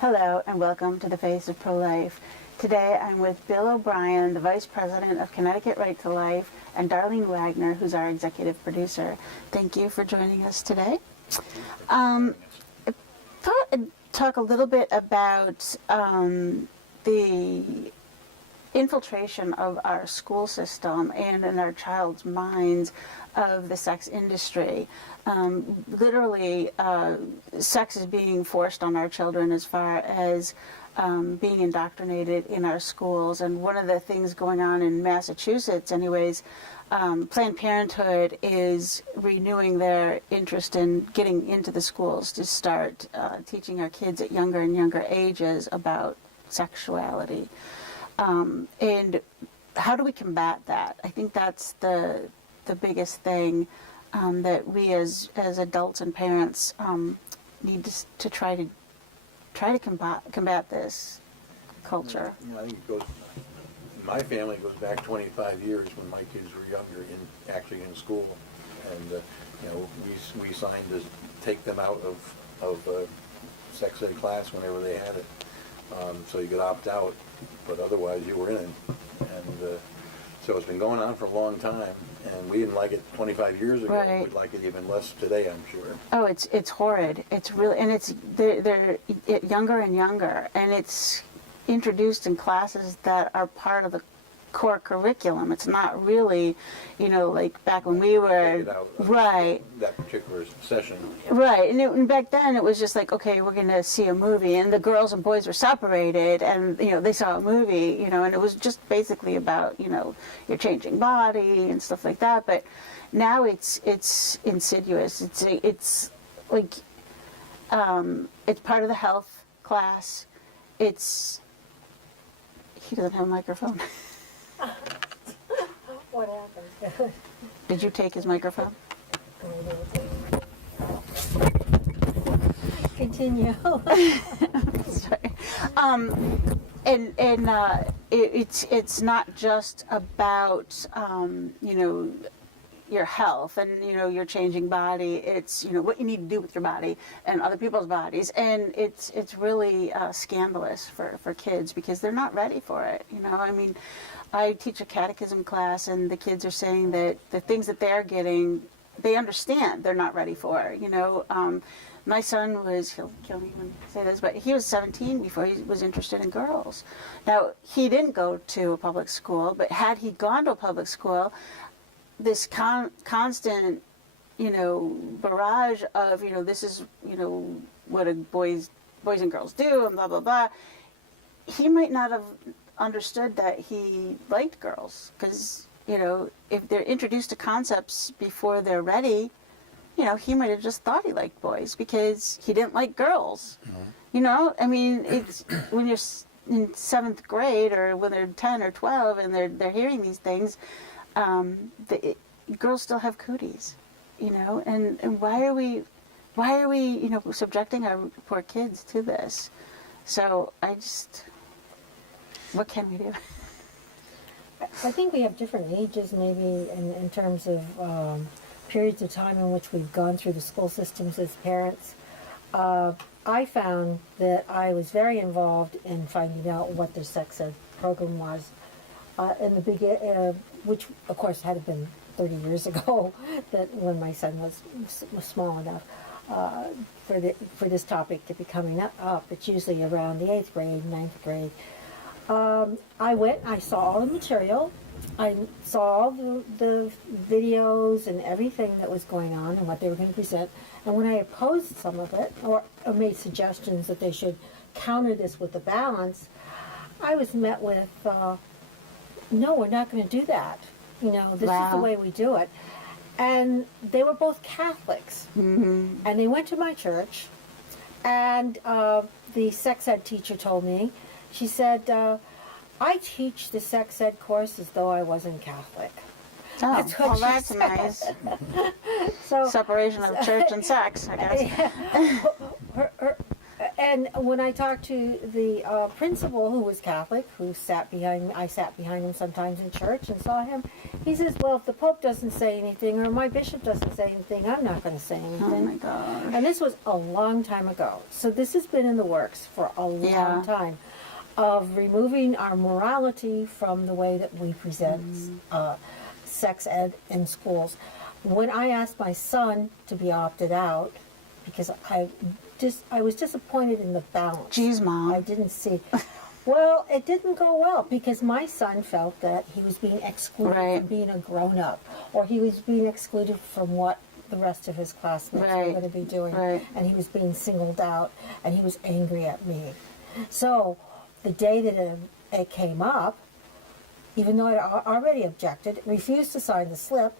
Hello and welcome to the Face of Pro-Life. Today I'm with Bill O'Brien, the Vice President of Connecticut Right to Life, and Darlene Wagner, who's our executive producer. Thank you for joining us today. I thought I'd talk a little bit about the infiltration of our school system and in our child's minds of the sex industry. Literally, sex is being forced on our children as far as being indoctrinated in our schools. And one of the things going on in Massachusetts, anyways, Planned Parenthood is renewing their interest in getting into the schools to start teaching our kids at younger and younger ages about sexuality. And how do we combat that? I think that's the biggest thing that we as adults and parents need to try to combat this culture. I think it goes. My family goes back 25 years when my kids were younger, actually in school, and we signed to take them out of sex ed class whenever they had it, so you could opt out, but otherwise you were in it, and so it's been going on for a long time, and we didn't like it 25 years ago. Right. We'd like it even less today, I'm sure. Oh, it's horrid. It's really, and they're younger and younger, and it's introduced in classes that are part of the core curriculum. It's not really, like back when we were, Take it out of right, that particular session. right. And back then it was just like, okay, we're going to see a movie, and the girls and boys were separated, and they saw a movie, and it was just basically about your changing body and stuff like that. But now it's insidious. It's like it's part of the health class. He doesn't have a microphone. What happened? Did you take his microphone? Continue. Sorry. It's not just about your health and your changing body. It's what you need to do with your body and other people's bodies, and it's really scandalous for kids because they're not ready for it. I teach a catechism class, and the kids are saying that the things that they're getting, they understand they're not ready for. My son was, he'll kill me when I say this, but he was 17 before he was interested in girls. Now, he didn't go to a public school, but had he gone to a public school, this constant, barrage of, this is, what boys and girls do, and blah, blah, blah, he might not have understood that he liked girls, because, if they're introduced to concepts before they're ready, he might have just thought he liked boys because he didn't like girls. Mm-hmm. It's when you're in 7th grade or when they're 10 or 12 and they're hearing these things, girls still have cooties, and why are we subjecting our poor kids to this? So what can we do? I think we have different ages maybe in terms of periods of time in which we've gone through the school systems as parents. I found that I was very involved in finding out what the sex ed program was in the beginning, which of course had been 30 years ago, that when my son was small enough for this topic to be coming up. It's usually around the 8th grade, 9th grade. I went, I saw all the material, I saw all the videos and everything that was going on and what they were going to present, and when I opposed some of it, or made suggestions that they should counter this with the balance, I was met with, no, we're not going to do that. This is the way we do it. And they were both Catholics, mm-hmm. and they went to my church, and the sex ed teacher told me, she said, I teach the sex ed course as though I wasn't Catholic. Oh, that's nice. So, separation of church and sex, I guess. Yeah. And when I talked to the principal, who was Catholic, who sat behind me, I sat behind him sometimes in church and saw him. He says, "Well, if the Pope doesn't say anything or my bishop doesn't say anything, I'm not going to say anything." Oh my God. And this was a long time ago. So this has been in the works for a long Yeah. time, of removing our morality from the way that we present sex ed in schools. When I asked my son to be opted out, because I was disappointed in the balance. Geez, Mom. I didn't see. Well, it didn't go well because my son felt that he was being excluded Right. from being a grown-up, or he was being excluded from what the rest of his classmates were Right. going to be doing, Right. and he was being singled out, and he was angry at me. So the day that it came up, even though I already objected, refused to sign the slip,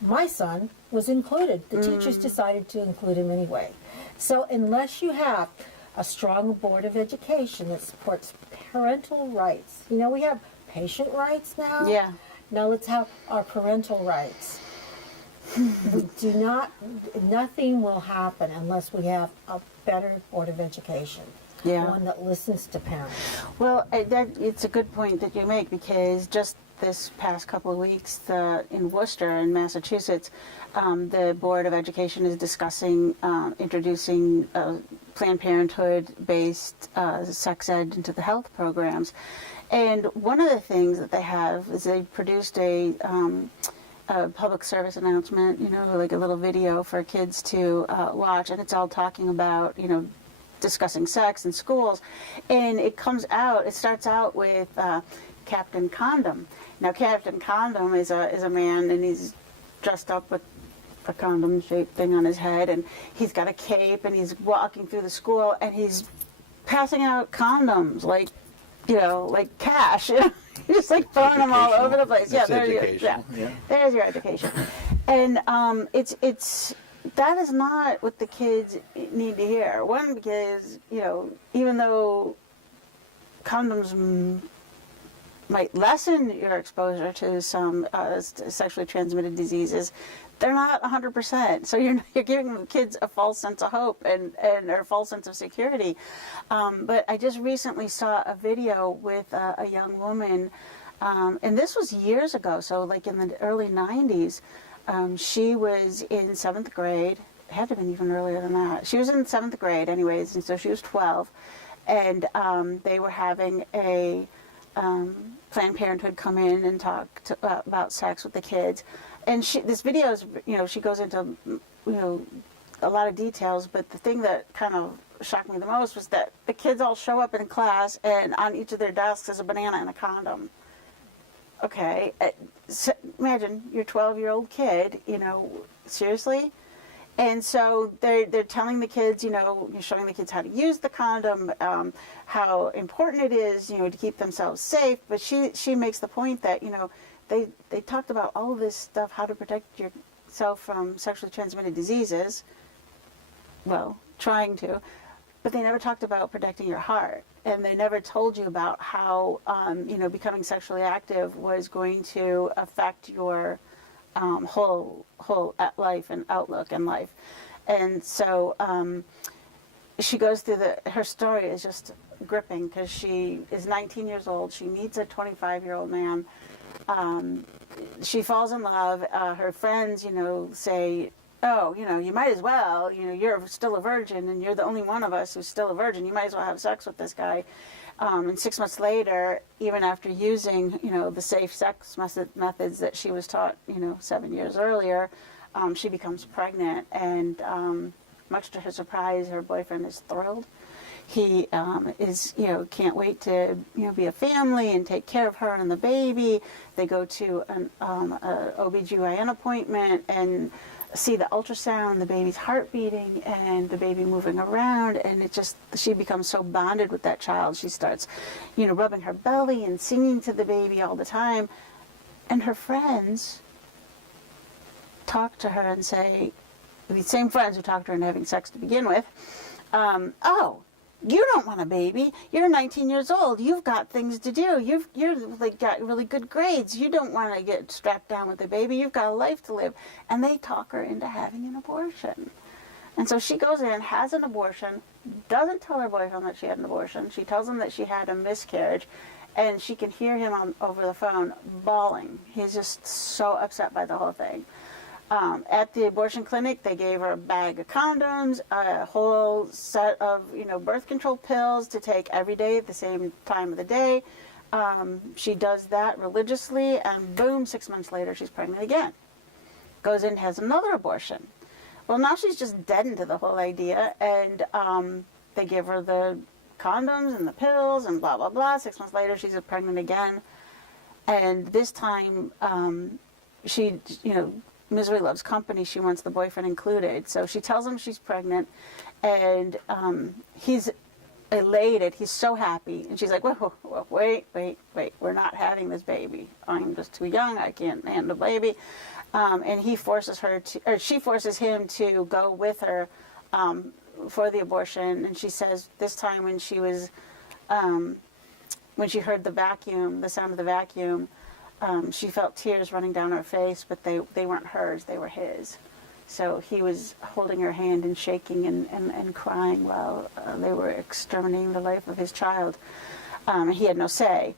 my son was included. The teachers decided to include him anyway. So unless you have a strong board of education that supports parental rights, you know, we have patient rights now. Yeah. Now let's have our parental rights. We do not, nothing will happen unless we have a better board of education. Yeah. One that listens to parents. Well, it's a good point that you make, because just this past couple of weeks, in Worcester, in Massachusetts, the Board of Education is discussing introducing Planned Parenthood-based sex ed into the health programs. And one of the things that they have is they produced a public service announcement, you know, like a little video for kids to watch, and it's all talking about, you know, discussing sex in schools. And it starts out with Captain Condom. Now, Captain Condom is a man, and he's dressed up with a condom-shaped thing on his head, and he's got a cape, and he's walking through the school, and he's passing out condoms, like, you know, like cash. You know? He's just like throwing them all over the place. That's Yeah, there you go. educational, yeah. There's your education. And it's that is not what the kids need to hear. One, because, you know, even though condoms might lessen your exposure to some sexually transmitted diseases, they're not 100%. So you're giving the kids a false sense of hope and a false sense of security. But I just recently saw a video with a young woman, and this was years ago, so like in the early 90s. She was in 7th grade. It had to have been even earlier than that. She was in 7th grade anyways, and so she was 12. And they were having a Planned Parenthood come in and talk about sex with the kids. And this video is, you know, she goes into, you know, a lot of details, but the thing that kind of shocked me the most was that the kids all show up in class, and on each of their desks is a banana and a condom. Okay, so imagine your 12-year-old kid, you know, seriously? And so they're telling the kids, you know, you're showing the kids how to use the condom, how important it is, you know, to keep themselves safe. But she makes the point that, you know, they talked about all of this stuff, how to protect yourself from sexually transmitted diseases. Well, trying to. But they never talked about protecting your heart. And they never told you about how, you know, becoming sexually active was going to affect your whole life and outlook in life. And so she goes through her story is just gripping, because she is 19 years old. She meets a 25-year-old man. She falls in love. Her friends, you know, say, oh, you know, you might as well, you know, you're still a virgin, and you're the only one of us who's still a virgin. You might as well have sex with this guy. And 6 months later, even after using, you know, the safe sex methods that she was taught, you know, 7 years earlier, she becomes pregnant. And much to her surprise, her boyfriend is thrilled. He is, you know, can't wait to, you know, be a family and take care of her and the baby. They go to an OBGYN appointment and see the ultrasound, the baby's heart beating and the baby moving around, and she becomes so bonded with that child. She starts, you know, rubbing her belly and singing to the baby all the time. And her friends talk to her and say, the same friends who talked to her into having sex to begin with, oh, you don't want a baby. You're 19 years old. You've got things to do. You're like got really good grades. You don't want to get strapped down with a baby. You've got a life to live. And they talk her into having an abortion. And so she goes in, has an abortion, doesn't tell her boyfriend that she had an abortion. She tells him that she had a miscarriage, and she can hear him over the phone bawling. He's just so upset by the whole thing. At the abortion clinic, they gave her a bag of condoms, a whole set of, birth control pills to take every day at the same time of the day. She does that religiously, and boom, 6 months later, she's pregnant again. Goes in, has another abortion. Well, now she's just deadened to the whole idea, and they give her the condoms and the pills and blah, blah, blah. 6 months later, she's pregnant again. And this time, she, misery loves company. She wants the boyfriend included. So she tells him she's pregnant, and he's elated. He's so happy. And she's like, wait. We're not having this baby. I'm just too young. I can't handle a baby. And he forces her to, or she forces him to go with her for the abortion. And she says this time when she was, when she heard the sound of the vacuum, she felt tears running down her face, but they weren't hers, they were his. So he was holding her hand and shaking and crying while they were exterminating the life of his child. He had no say.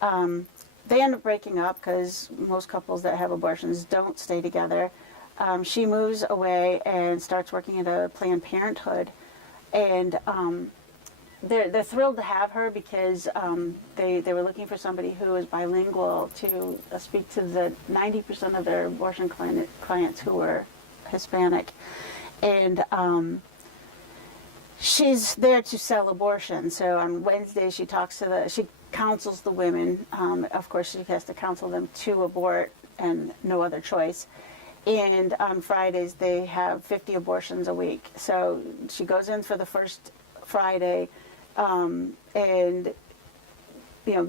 They end up breaking up because most couples that have abortions don't stay together. She moves away and starts working at a Planned Parenthood. And they're thrilled to have her because they were looking for somebody who is bilingual to speak to the 90% of their abortion clients who were Hispanic. And she's there to sell abortion. So on Wednesday she counsels the women. Of course she has to counsel them to abort and no other choice. And on Fridays they have 50 abortions a week. So she goes in for the first Friday, and they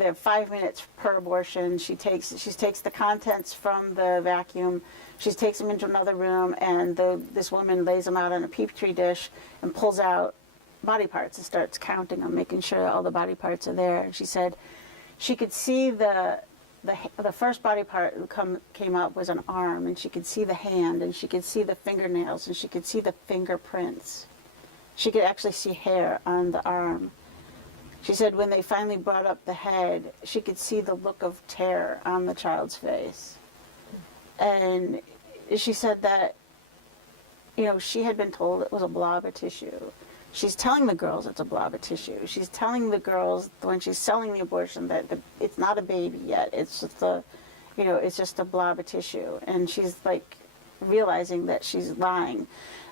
have 5 minutes per abortion. She takes the contents from the vacuum. She takes them into another room, and this woman lays them out on a petri dish and pulls out body parts and starts counting them, making sure all the body parts are there. And she said she could see the first body part came up was an arm, and she could see the hand, and she could see the fingernails, and she could see the fingerprints. She could actually see hair on the arm. She said when they finally brought up the head, she could see the look of terror on the child's face. And she said that, she had been told it was a blob of tissue. She's telling the girls it's a blob of tissue. She's telling the girls when she's selling the abortion that it's not a baby yet. It's just it's just a blob of tissue. And she's like realizing that she's lying,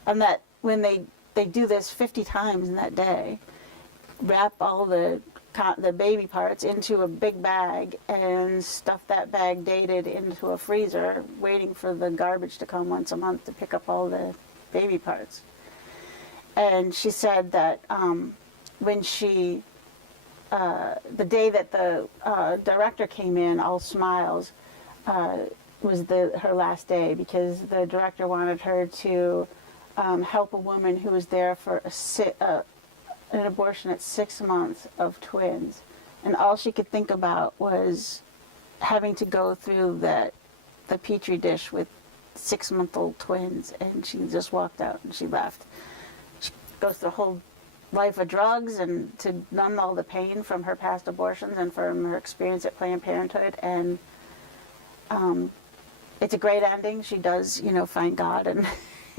and that when they do this 50 times in that day, wrap all the baby parts into a big bag and stuff that bag dated into a freezer, waiting for the garbage to come once a month to pick up all the baby parts. And she said that when the day that the director came in, all smiles, was her last day, because the director wanted her to help a woman who was there for an abortion at 6 months of twins. And all she could think about was having to go through the petri dish with 6-month-old twins. And she just walked out and she left. She goes through a whole life of drugs and to numb all the pain from her past abortions and from her experience at Planned Parenthood. And it's a great ending. She does, find God, and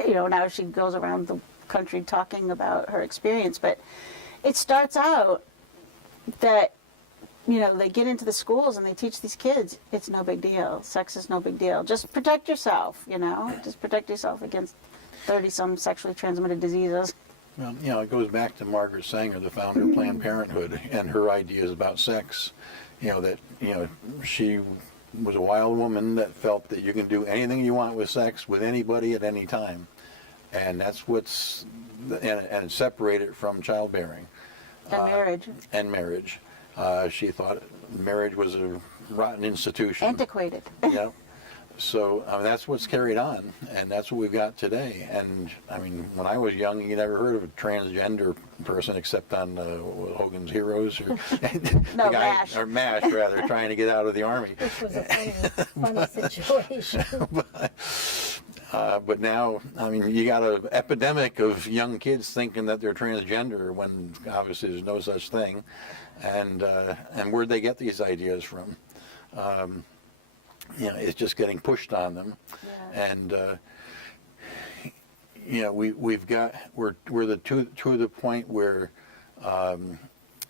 now she goes around the country talking about her experience. But it starts out that they get into the schools and they teach these kids it's no big deal, sex is no big deal, just protect yourself, just protect yourself against 30-some sexually transmitted diseases. Well, it goes back to Margaret Sanger, the founder of Planned Parenthood, and her ideas about sex. That she was a wild woman that felt that you can do anything you want with sex with anybody at any time. And that's and separate it from childbearing. And marriage. And marriage. She thought marriage was a rotten institution. Antiquated. Yeah. So that's what's carried on, and that's what we've got today. And when I was young, you never heard of a transgender person except on Hogan's Heroes, or No, MASH. or MASH rather, trying to get out of the army. Which was a funny situation. But now, I mean, you got an epidemic of young kids thinking that they're transgender when obviously there's no such thing, and where'd they get these ideas from? You know, it's just getting pushed on them, Yeah. and you know, we're to the point where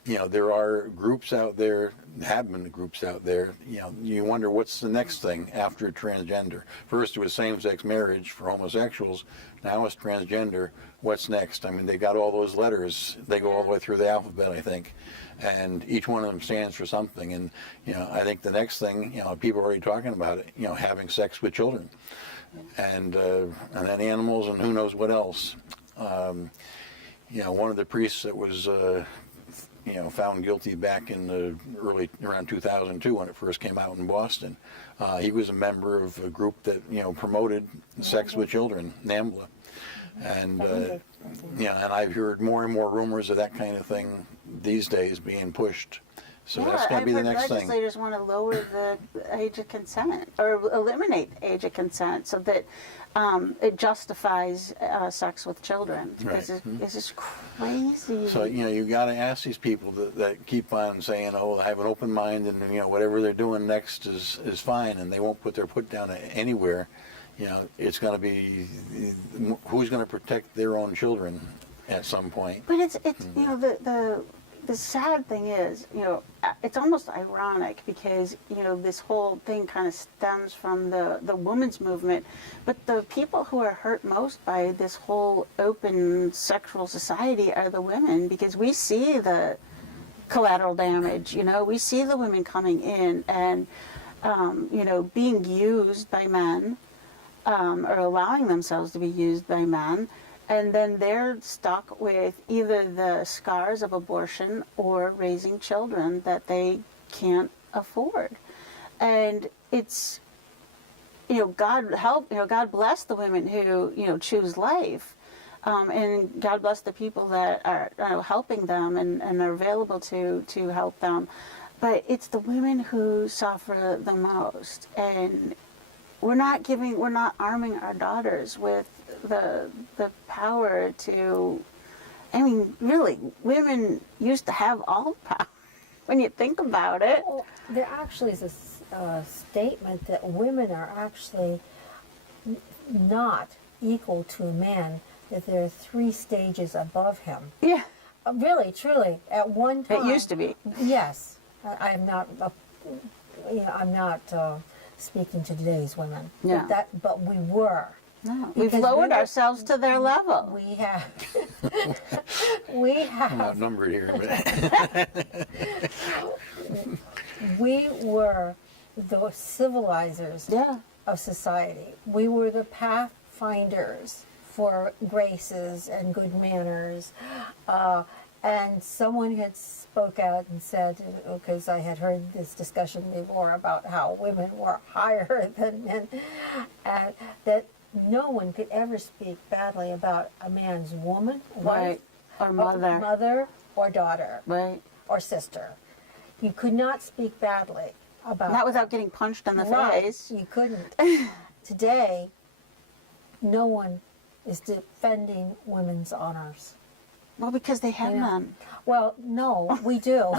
you know, there are groups out there, have been groups out there, you know, you wonder what's the next thing after transgender. First it was same-sex marriage for homosexuals, now it's transgender. What's next? I mean, they got all those letters, they go all the way through the alphabet, I think, and each one of them stands for something. And, you know, I think the next thing, you know, people are already talking about it, you know, having sex with children, and then animals, and who knows what else. You know, one of the priests that was you know, found guilty back in the around 2002 when it first came out in Boston. He was a member of a group that, you know, promoted sex with children, NAMBLA. And, you know, and I've heard more and more rumors of that kind of thing these days being pushed. So that's going to be the next thing. Legislators want to lower the age of consent or eliminate age of consent so that it justifies sex with children. Because it's just crazy. So, you know, you got to ask these people that keep on saying, oh, I have an open mind, and, you know, whatever they're doing next is fine, and they won't put their foot down anywhere. You know, it's going to be who's going to protect their own children at some point. But it's you know, the sad thing is, you know, it's almost ironic because, you know, this whole thing kind of stems from the women's movement, but the people who are hurt most by this whole open sexual society are the women, because we see the collateral damage, you know, we see the women coming in and, you know, being used by men, or allowing themselves to be used by men. And then they're stuck with either the scars of abortion or raising children that they can't afford. And it's, you know, God help, you know, God bless the women who, you know, choose life. And God bless the people that are helping them and are available to help them. But it's the women who suffer the most. And we're not arming our daughters with the power to, I mean, really, women used to have all the power when you think about it. Well, there actually is a statement that women are actually not equal to a man, that there are 3 stages above him. Yeah. Really, truly, at one time. It used to be. Yes. I'm not, you know, I'm not speaking to today's women. Yeah. But we were. No, we've Because lowered ourselves to their level. We have. We have. I'm outnumbered here, but We were the civilizers of society. We were the pathfinders for graces and good manners. And someone had spoke out and said, because I had heard this discussion before about how women were higher than men, and that no one could ever speak badly about a man's woman, wife, or mother, or daughter, or sister. You could not speak badly about not without getting punched in the face. You couldn't. Today, no one is defending women's honors. Well, because they have none. Well, no, we do.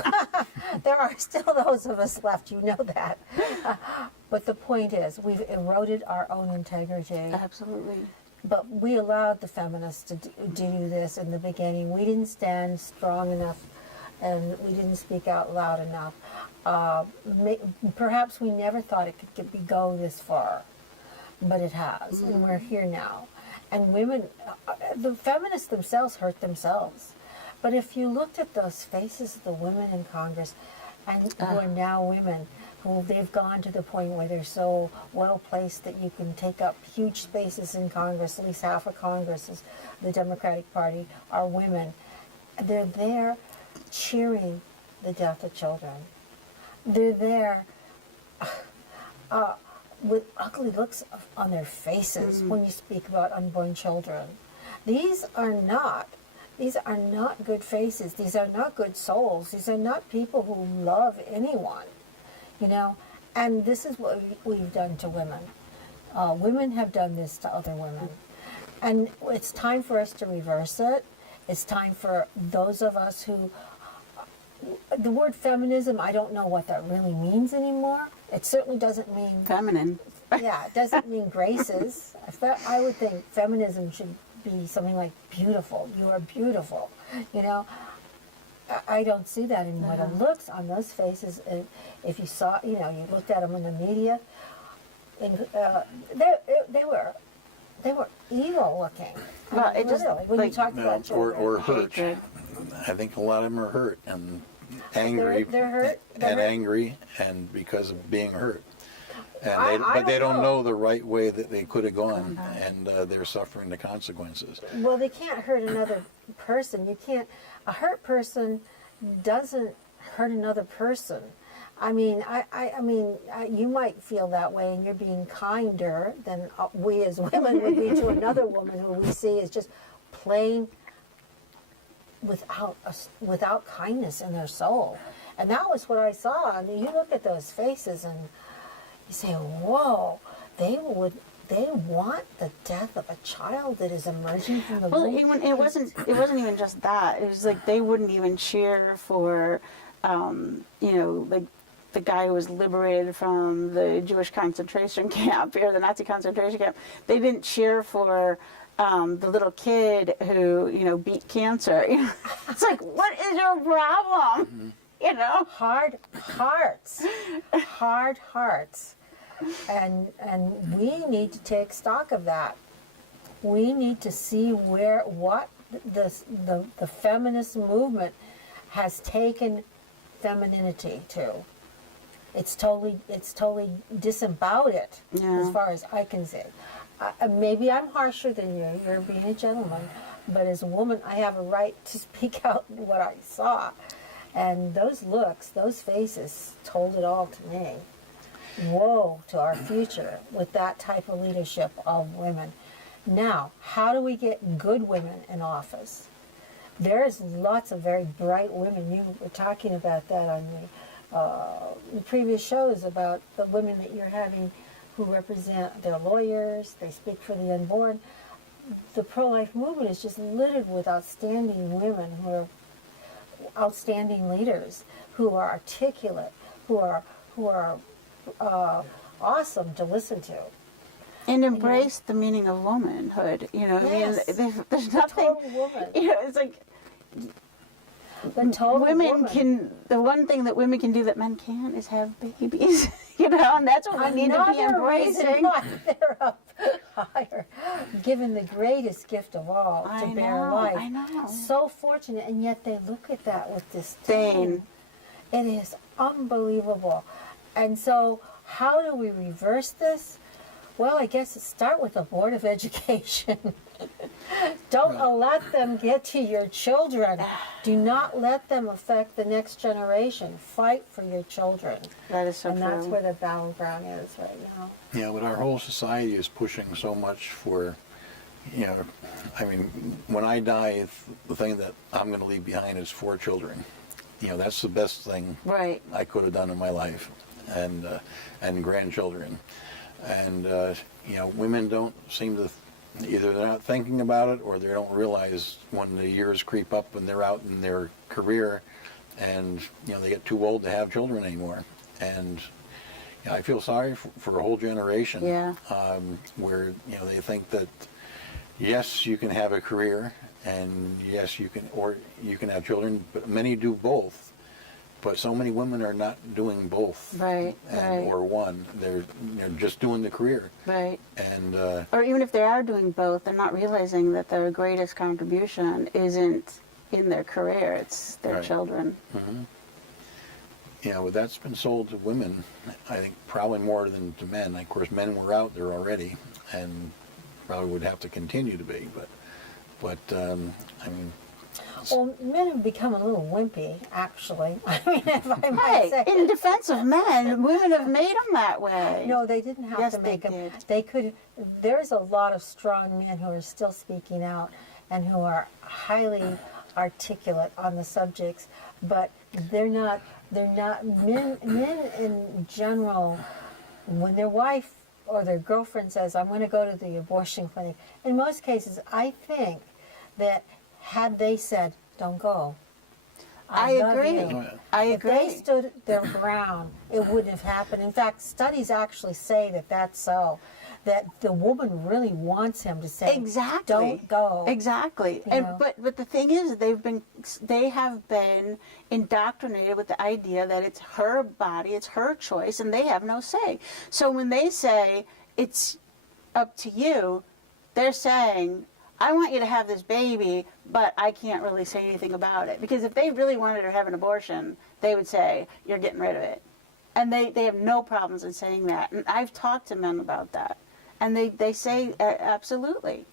There are still those of us left, you know that. But the point is, we've eroded our own integrity. Absolutely. But we allowed the feminists to do this in the beginning. We didn't stand strong enough, and we didn't speak out loud enough. Perhaps we never thought it could go this far, but it has, and we're here now. And women, the feminists themselves hurt themselves. But if you looked at those faces of the women in Congress, and who are now women, who they've gone to the point where they're so well placed that you can take up huge spaces in Congress, at least half of Congress is the Democratic Party, are women. They're there cheering the death of children. They're there with ugly looks on their faces when you speak about unborn children. These are not good faces. These are not good souls. These are not people who love anyone, you know. And this is what we've done to women. Women have done this to other women. And it's time for us to reverse it. It's time for those of us who, the word feminism, I don't know what that really means anymore. It certainly doesn't mean, Feminine. yeah, it doesn't mean graces. I would think feminism should be something like beautiful. You are beautiful. You know, I don't see that anymore. The looks on those faces, if you saw, you know, you looked at them in the media, and they were evil looking. Well, it just, literally, when you like- talked about children. or hurt. Hatred. I think a lot of them are hurt and angry. They're hurt. They're and hurt. angry, and because of being hurt. And I but they don't don't know. know the right way that they could have gone, and they're suffering the consequences. Well, they can't hurt another person. You can't. A hurt person doesn't hurt another person. I mean, you might feel that way, and you're being kinder than we as women would be to another woman who we see as just plain without kindness in their soul. And that was what I saw. I mean, you look at those faces and you say, "Whoa, they want the death of a child that is emerging from the Well, womb." it wasn't even just that. It was like they wouldn't even cheer for, you know, like the guy who was liberated from the Jewish concentration camp or the Nazi concentration camp. They didn't cheer for the little kid who, you know, beat cancer. You know? It's like, what is your problem? You know, Hard hearts, and we need to take stock of that. We need to see what the feminist movement has taken femininity to. It's totally disemboweled it, Yeah. as far as I can see. Maybe I'm harsher than you. You're being a gentleman, but as a woman, I have a right to speak out what I saw. And those looks, those faces, told it all to me. Woe to our future with that type of leadership of women. Now, how do we get good women in office? There's lots of very bright women. You were talking about that on the previous shows about the women that you're having who represent their lawyers, they speak for the unborn. The pro-life movement is just littered with outstanding women who are outstanding leaders, who are articulate, who are awesome to listen to. and embrace the meaning of womanhood. You know, Yes. I mean, there's nothing. Total woman. You know, it's like The total women woman. can. The one thing that women can do that men can't is have babies. You know, and that's what we need to be Another reason embracing. why they're up higher, given the greatest gift of all, to I bear know, life. I know. So fortunate, and yet they look at that with Disdain. disdain. It is unbelievable. And so, how do we reverse this? Well, I guess it start with the Board of Education. Don't let them get to your children. Do not let them affect the next generation. Fight for your children. That is so And true. that's where the battleground is right now. Yeah, but our whole society is pushing so much for, you know, I mean, when I die, the thing that I'm going to leave behind is 4 children. You know, that's the best thing Right. I could have done in my life, and grandchildren. And, you know, women don't seem to, either they're not thinking about it or they don't realize when the years creep up and they're out in their career and, you know, they get too old to have children anymore. And you know, I feel sorry for a whole generation Yeah. where, you know, they think that, yes, you can have a career and yes, you can have children, but many do both. But so many women are not doing both, Right, right. or one. They're just doing the career, Right. and Or even if they are doing both, they're not realizing that their greatest contribution isn't in their career, it's their Right. children. you know, that's been sold to women. I think probably more than to men. Of course, men were out there already, and probably would have to continue to be. But I mean, Well, men have become a little wimpy, actually. I mean, if I might Hey, say. in defense of men, women have made them that way. No, they didn't have Yes, to make they them. did. They could. There's a lot of strong men who are still speaking out and who are highly articulate on the subjects, but they're not. Men in general, when their wife or their girlfriend says, I'm going to go to the abortion clinic. In most cases, I think that had they said, don't go, I love agree. you. I If they agree. stood their ground, it wouldn't have happened. In fact, studies actually say that that's so. That the woman really wants him to say, Exactly. don't go. Exactly. You And know? but the thing is, they have been indoctrinated with the idea that it's her body, it's her choice, and they have no say. So when they say it's up to you, they're saying, I want you to have this baby, but I can't really say anything about it. Because if they really wanted her to have an abortion, they would say, you're getting rid of it. And they have no problems in saying that. And I've talked to men about that. And they say absolutely.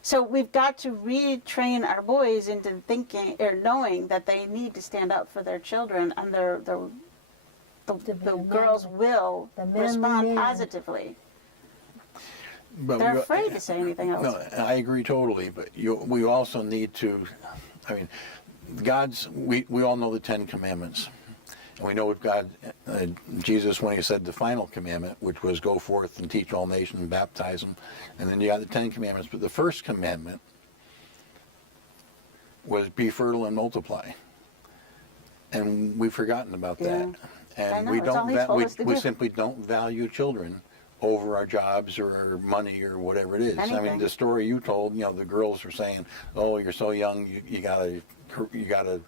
So we've got to retrain our boys into thinking or knowing that they need to stand up for their children, and the girls will the men respond lean in. positively. But They're afraid to say anything else. No, I agree totally, but we also need to, I mean, we all know the Ten Commandments. And we know what Jesus, when he said the final commandment, which was go forth and teach all nations and baptize them. And then you got the Ten Commandments. But the first commandment was be fertile and multiply. And we've forgotten about that. And I know, we it's all he told us to we do. simply don't value children over our jobs or our money or whatever it is. I Anything. mean, the story you told, the girls were saying, "Oh, you're so young, you got a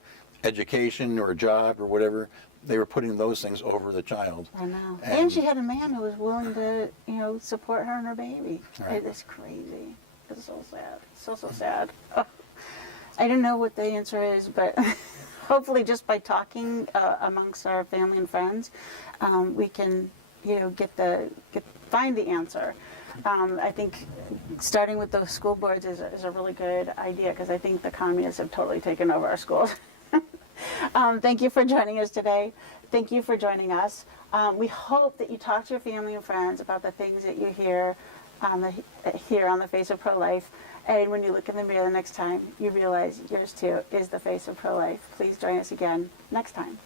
education or a job or whatever." They were putting those things over the child. I know. And she had a man who was willing to, support her and her baby. Right. It is crazy. It's so sad. So sad. Oh. I don't know what the answer is, but hopefully just by talking amongst our family and friends, we can, find the answer. I think starting with those school boards is a really good idea, because I think the communists have totally taken over our schools. Thank you for joining us today. Thank you for joining us. We hope that you talk to your family and friends about the things that you hear on the face of pro-life. And when you look in the mirror the next time, you realize yours too is the face of pro-life. Please join us again next time.